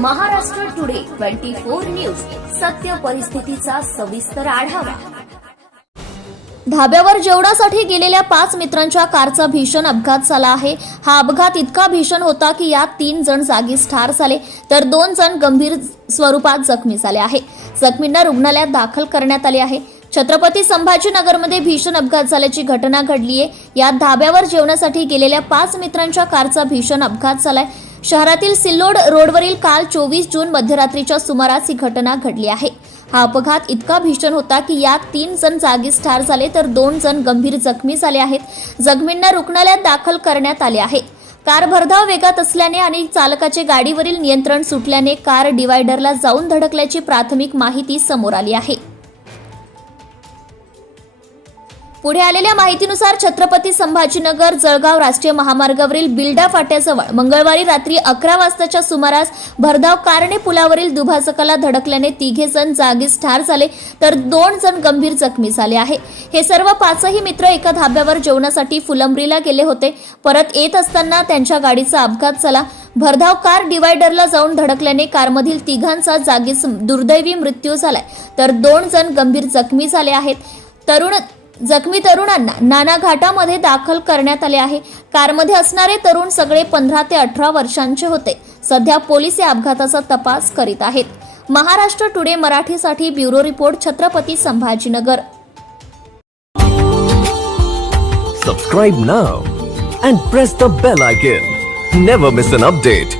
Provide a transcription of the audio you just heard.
Maharashtra today twenty four news. सत्य परिस्थितीचा सविस्तर आढावा. धाब्यावर जेवणासाठी गेलेल्या पाच मित्रांच्या कारचा भीषण अपघात झाला आहे. हा अपघात इतका भीषण होता की यात तीन जण जागीच ठार झाले तर दोन जण गंभीर स्वरूपात जखमी झाले आहे. जखमींना रुग्णालयात दाखल करण्यात आले आहे. छत्रपती संभाजीनगरमध्ये भीषण अपघात झाल्याची घटना घडली आहे यात धाब्यावर जेवणासाठी गेलेल्या पाच मित्रांच्या कारचा भीषण अपघात झालाय. शहरातील सिल्लोड रोडवरील काल चोवीस जून मध्यरात्रीच्या सुमारास ही घटना घडली आहे. हा अपघात इतका भीषण होता की यात तीन जण जागीच ठार झाले तर दोन जण गंभीर जखमी झाले आहेत. जखमींना रुग्णालयात दाखल करण्यात आले आहे. कार भरधाव वेगात असल्याने आणि चालकाचे गाडीवरील नियंत्रण सुटल्याने कार डिवायडरला जाऊन धडकल्याची प्राथमिक माहिती समोर आली आहे. पुढे आलेल्या माहितीनुसार छत्रपती संभाजीनगर जळगाव राष्ट्रीय महामार्गावरील बिल्डा फाट्याजवळ मंगळवारी रात्री अकरा वाजताच्या सुमारास भरधाव कारने पुलावरील दुभाजकाला धडकल्याने तिघे जण जागीच ठार झाले तर दोन जण गंभीर जखमी झाले आहे. हे सर्व पाचही मित्र एका धाब्यावर जेवणासाठी फुलंब्रीला गेले होते. परत येत असताना त्यांच्या गाडीचा अपघात झाला. भरधाव कार डिवायडरला जाऊन धडकल्याने कारमधील तिघांचा जागीच दुर्दैवी मृत्यू झालाय तर दोन जण गंभीर जखमी झाले आहेत. तरुण जखमी तरुणांना नाना घाटामध्ये दाखल करण्यात आले आहे. कारमध्ये असणारे तरुण सगळे पंधरा ते अठरा वर्षांचे होते. सध्या पोलीस या अपघाताचा तपास करीत आहेत. महाराष्ट्र टुडे मराठीसाठी bureau report Chhatrapati Sambhajinagar. Subscribe now and press the bell icon never miss an update